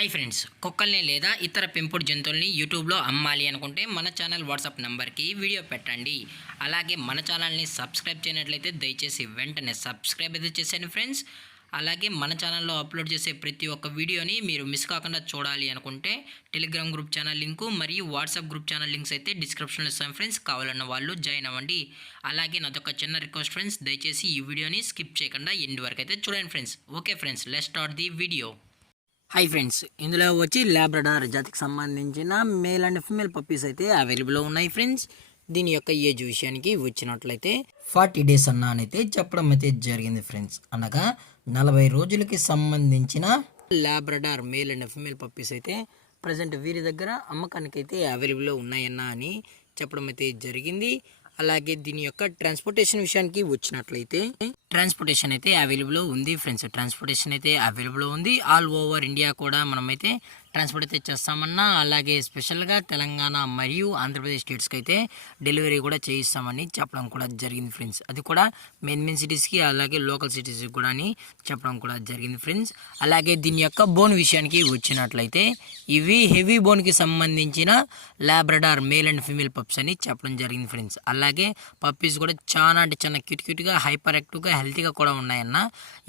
Hi friends, కుక్కల్ని లేదా ఇతర పెంపుడు జంతువుల్ని యూట్యూబ్లో అమ్మాలి అనుకుంటే మన ఛానల్ వాట్సాప్ నెంబర్కి వీడియో పెట్టండి. అలాగే మన ఛానల్ని సబ్స్క్రైబ్ చేయనట్లయితే దయచేసి వెంటనే సబ్స్క్రైబ్ అయితే చేసేయండి ఫ్రెండ్స్. అలాగే మన ఛానల్లో అప్లోడ్ చేసే ప్రతి ఒక్క వీడియోని మీరు మిస్ కాకుండా చూడాలి అనుకుంటే టెలిగ్రామ్ గ్రూప్ ఛానల్ లింకు మరియు వాట్సాప్ గ్రూప్ ఛానల్ లింక్స్ అయితే డిస్క్రిప్షన్లో ఇస్తాను ఫ్రెండ్స్. కావాలన్న వాళ్ళు జాయిన్ అవ్వండి. అలాగే నాదొక చిన్న రిక్వెస్ట్ ఫ్రెండ్స్, దయచేసి ఈ వీడియోని స్కిప్ చేయకుండా ఎండ్ వరకు అయితే చూడండి friends. Okay friends, let's start the video. Hi friends, ఇందులో వచ్చి లాబ్రడార్ జాతికి సంబంధించిన మేల్ అండ్ ఫీమేల్ పప్పీస్ అయితే అవైలబుల్లో ఉన్నాయి ఫ్రెండ్స్. దీని యొక్క ఏజ్ విషయానికి వచ్చినట్లయితే 40 days అన్నానైతే చెప్పడం అయితే జరిగింది ఫ్రెండ్స్. అనగా 40 రోజులకి సంబంధించిన Labrador male and female puppies అయితే ప్రజెంట్ వీరి దగ్గర అమ్మకానికి అయితే అవైలబుల్లో ఉన్నాయన్నా అని చెప్పడం అయితే జరిగింది. అలాగే దీని యొక్క ట్రాన్స్పోర్టేషన్ విషయానికి వచ్చినట్లయితే ట్రాన్స్పోర్టేషన్ అయితే అవైలబుల్ ఉంది ఫ్రెండ్స్. ట్రాన్స్పోర్టేషన్ అయితే అవైలబుల్ ఉంది. ఆల్ ఓవర్ ఇండియా కూడా మనమైతే ట్రాన్స్పోర్ట్ అయితే చేస్తామన్నా, అలాగే స్పెషల్గా తెలంగాణ మరియు ఆంధ్రప్రదేశ్ స్టేట్స్కి అయితే డెలివరీ కూడా చేయిస్తామని చెప్పడం కూడా జరిగింది ఫ్రెండ్స్. అది కూడా మెయిన్ సిటీస్కి అలాగే లోకల్ సిటీస్కి కూడా అని చెప్పడం కూడా జరిగింది ఫ్రెండ్స్. అలాగే దీని యొక్క బోన్ విషయానికి వచ్చినట్లయితే ఇవి హెవీ బోన్కి సంబంధించిన Labrador male and female pups అని చెప్పడం జరిగింది ఫ్రెండ్స్. అలాగే పప్పీస్ కూడా చాలా అంటే చాలా క్యూట్గా హైపర్ యాక్టివ్గా హెల్తీగా కూడా ఉన్నాయన్న.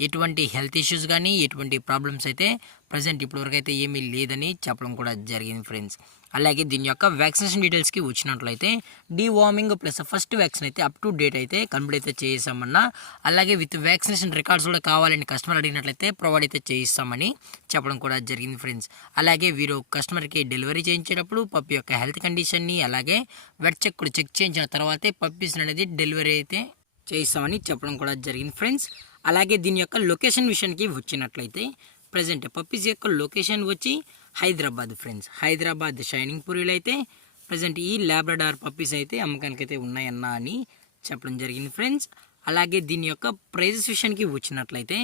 ఎటువంటి హెల్త్ ఇష్యూస్ కానీ ఎటువంటి ప్రాబ్లమ్స్ అయితే ప్రజెంట్ ఇప్పటివరకు అయితే ఏమీ లేదని చెప్పడం కూడా జరిగింది ఫ్రెండ్స్. అలాగే దీని యొక్క వ్యాక్సినేషన్ డీటెయిల్స్కి వచ్చినట్లయితే డీవార్మింగ్ ప్లస్ ఫస్ట్ వ్యాక్సిన్ అయితే అప్ టు డేట్ అయితే కంప్లీట్ అయితే చేయిస్తామన్నా. అలాగే విత్ వ్యాక్సినేషన్ రికార్డ్స్ కూడా కావాలని కస్టమర్ అడిగినట్లయితే ప్రొవైడ్ అయితే చేయిస్తామని చెప్పడం కూడా జరిగింది ఫ్రెండ్స్. అలాగే వీరు కస్టమర్కి డెలివరీ చేయించేటప్పుడు పప్పి యొక్క హెల్త్ కండిషన్ని అలాగే వెట్ చెక్ కూడా చెక్ చేయించిన తర్వాతే పప్పీస్ అనేది డెలివరీ అయితే చేయిస్తామని చెప్పడం కూడా జరిగింది ఫ్రెండ్స్. అలాగే దీని యొక్క లొకేషన్ విషయానికి వచ్చినట్లయితే ప్రజెంట్ పప్పీస్ యొక్క లొకేషన్ వచ్చి హైదరాబాద్ ఫ్రెండ్స్. హైదరాబాద్ షైనింగ్ పూరిలో అయితే ప్రజెంట్ ఈ లాబ్రడార్ పప్పీస్ అయితే అమ్మకానికి అయితే ఉన్నాయన్నా అని చెప్పడం జరిగింది ఫ్రెండ్స్. అలాగే దీని యొక్క ప్రైజెస్ విషయానికి వచ్చినట్లయితే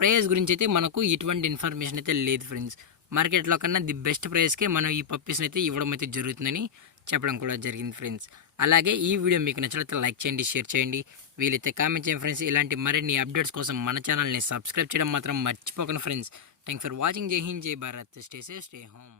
ప్రైస్ గురించి అయితే మనకు ఎటువంటి ఇన్ఫర్మేషన్ అయితే లేదు ఫ్రెండ్స్. మార్కెట్లో కన్నా ది బెస్ట్ ప్రైస్కే మనం ఈ పప్పీస్ని అయితే ఇవ్వడం అయితే జరుగుతుందని చెప్పడం కూడా జరిగింది ఫ్రెండ్స్. అలాగే ఈ వీడియో మీకు నచ్చినట్లయితే లైక్ చేయండి, షేర్ చేయండి, వీలైతే కామెంట్ చేయండి ఫ్రెండ్స్. ఇలాంటి మరిన్ని అప్డేట్స్ కోసం మన ఛానల్ని సబ్స్క్రైబ్ చేయడం మాత్రం మర్చిపోకండి ఫ్రెండ్స్. Thanks for watching. జై హింద్, జై Bharat. Stay safe, stay home.